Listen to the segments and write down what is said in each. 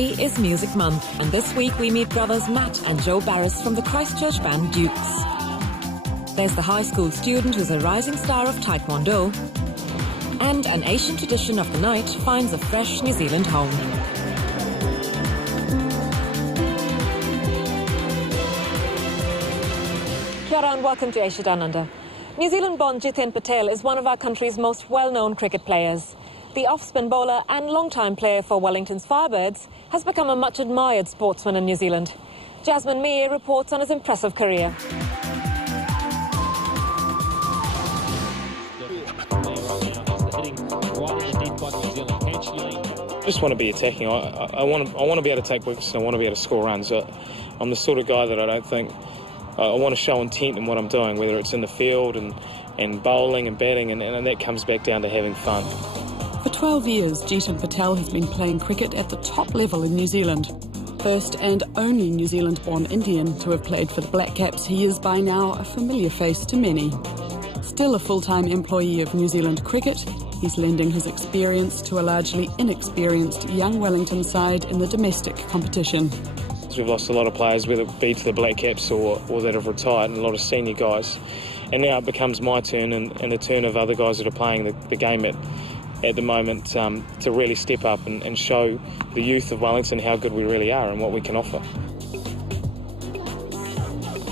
May is Music Month, and this week we meet brothers Matt and Joe Barris from the Christchurch band Dukes. There's the high school student who's a rising star of Taekwondo, and an Asian tradition of the night finds a fresh New Zealand home. Kia ora and welcome to Asia Down Under. New Zealand-born Jeetan Patel is one of our country's most well-known cricket players. The off-spin bowler and long-time player for Wellington's Firebirds has become a much-admired sportsman in New Zealand. Jasmine Mee reports on his impressive career. I just want to be attacking. I want to be able to take wickets and I want to be able to score runs. I'm the sort of guy that I don't think... I want to show intent in what I'm doing, whether it's in the field and bowling and batting, and that comes back down to having fun. For 12 years, Jeetan Patel has been playing cricket at the top level in New Zealand. First and only New Zealand-born Indian to have played for the Black Caps, he is by now a familiar face to many. Still a full-time employee of New Zealand Cricket, he's lending his experience to a largely inexperienced young Wellington side in the domestic competition. We've lost a lot of players, whether it be to the Black Caps or that have retired, and a lot of senior guys. And now it becomes my turn and the turn of other guys that are playing the game at the moment to really step up and show the youth of Wellington how good we really are and what we can offer.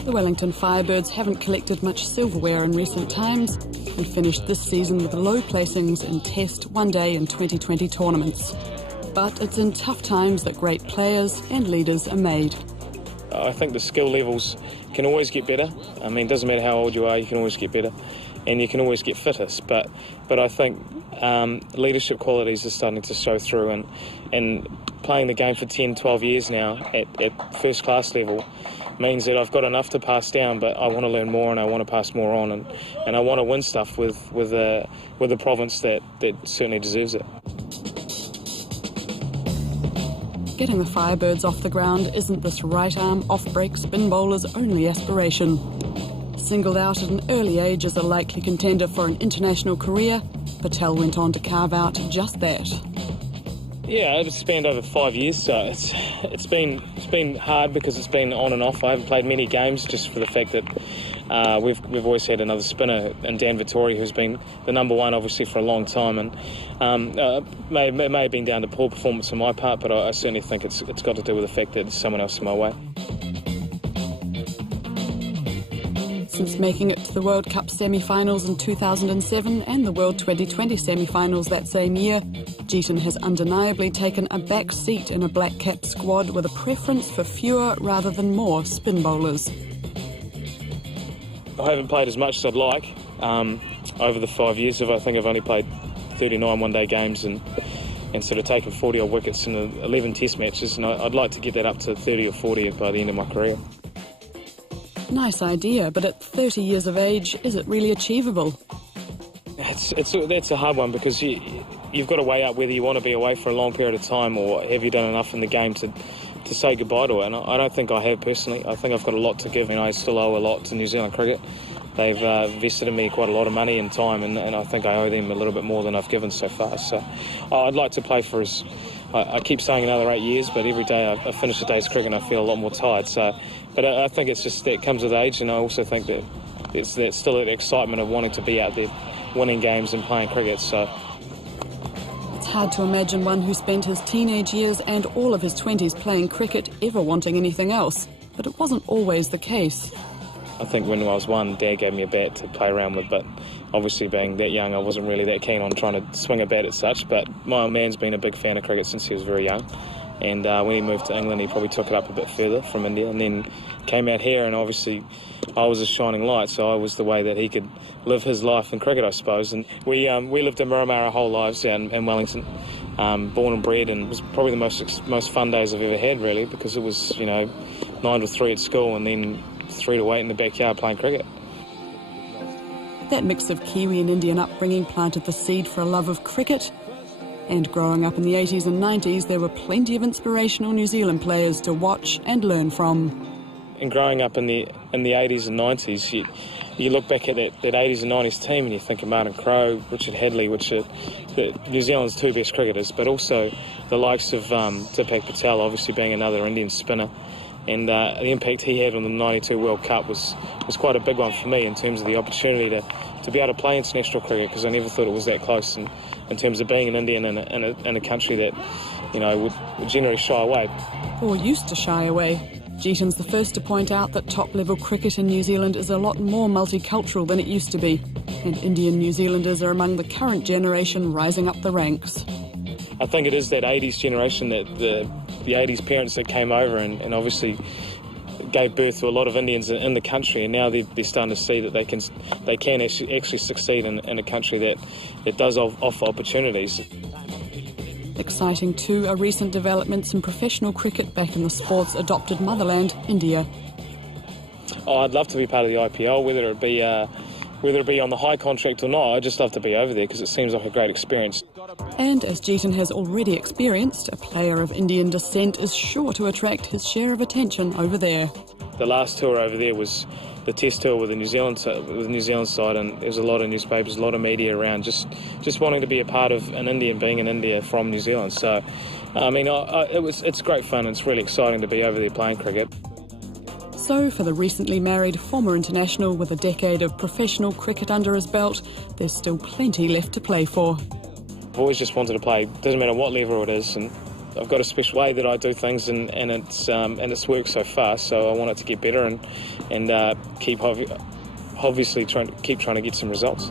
The Wellington Firebirds haven't collected much silverware in recent times and finished this season with low placings in Test, One Day and 2020 tournaments. But it's in tough times that great players and leaders are made. I think the skill levels can always get better. I mean, it doesn't matter how old you are, you can always get better. And you can always get fitter. But I think leadership qualities are starting to show through. And playing the game for 10, 12 years now at first class level means that I've got enough to pass down, but I want to learn more and I want to pass more on. And I want to win stuff with a province that certainly deserves it. Getting the Firebirds off the ground isn't this right-arm off-break spin bowler's only aspiration. Singled out at an early age as a likely contender for an international career, Patel went on to carve out just that. Yeah, it's spanned over 5 years, so it's been hard because it's been on and off. I haven't played many games just for the fact that we've always had another spinner in Dan Vittori, who's been the number one obviously for a long time, and it may have been down to poor performance on my part, but I certainly think it's got to do with the fact that there's someone else in my way. Since making it to the World Cup semi-finals in 2007 and the World 2020 semi-finals that same year, Jeetan has undeniably taken a back seat in a Black Cap squad with a preference for fewer rather than more spin bowlers. I haven't played as much as I'd like over the 5 years. I think I've only played 39 one-day games and sort of taken 40-odd wickets in 11 Test matches, and I'd like to get that up to 30 or 40 by the end of my career. Nice idea, but at 30 years of age, is it really achievable? That's a hard one because you've got to weigh up whether you want to be away for a long period of time or have you done enough in the game to say goodbye to it. And I don't think I have personally. I think I've got a lot to give and I still owe a lot to New Zealand cricket. They've invested in me quite a lot of money and time, and I think I owe them a little bit more than I've given so far. So I'd like to play for I keep saying another 8 years, but every day I finish a day's cricket and I feel a lot more tired. But I think it's just that comes with age, and I also think that it's still that excitement of wanting to be out there winning games and playing cricket. So it's hard to imagine one who spent his teenage years and all of his 20s playing cricket ever wanting anything else. But it wasn't always the case. I think when I was one, Dad gave me a bat to play around with, but obviously being that young, I wasn't really that keen on trying to swing a bat as such. But my old man's been a big fan of cricket since he was very young. And when he moved to England, he probably took it up a bit further from India and then came out here, and obviously I was a shining light, so I was the way that he could live his life in cricket, I suppose. And we lived in Miramar our whole lives down in Wellington, born and bred, and it was probably the most fun days I've ever had, really, because it was, 9 to 3 at school and then 3 to 8 in the backyard playing cricket. That mix of Kiwi and Indian upbringing planted the seed for a love of cricket. And growing up in the 80s and 90s, there were plenty of inspirational New Zealand players to watch and learn from. And growing up in the 80s and 90s, you look back at that 80s and 90s team and you think of Martin Crowe, Richard Hadley, which are New Zealand's two best cricketers, but also the likes of Jeetan Patel, obviously being another Indian spinner. And the impact he had on the '92 World Cup was quite a big one for me in terms of the opportunity to be able to play international cricket, because I never thought it was that close in terms of being an Indian in a country that, you know, would generally shy away. Or used to shy away. Jeetan's the first to point out that top-level cricket in New Zealand is a lot more multicultural than it used to be, and Indian New Zealanders are among the current generation rising up the ranks. I think it is that 80s generation, that the 80s parents that came over and obviously gave birth to a lot of Indians in the country, and now they're starting to see that they can actually succeed in a country that does offer opportunities. Exciting too are recent developments in professional cricket back in the sport's adopted motherland, India. Oh, I'd love to be part of the IPL, whether it be on the high contract or not. I'd just love to be over there because it seems like a great experience. And as Jeetan has already experienced, a player of Indian descent is sure to attract his share of attention over there. The last tour over there was the Test tour with the New Zealand side, and there was a lot of newspapers, a lot of media around, just wanting to be a part of an Indian being in India from New Zealand. So, I mean, it's great fun. It's really exciting to be over there playing cricket. So, for the recently married former international with a decade of professional cricket under his belt, there's still plenty left to play for. I've always just wanted to play, doesn't matter what level it is, and I've got a special way that I do things, and it's worked so far, so I want it to get better and keep obviously trying to get some results.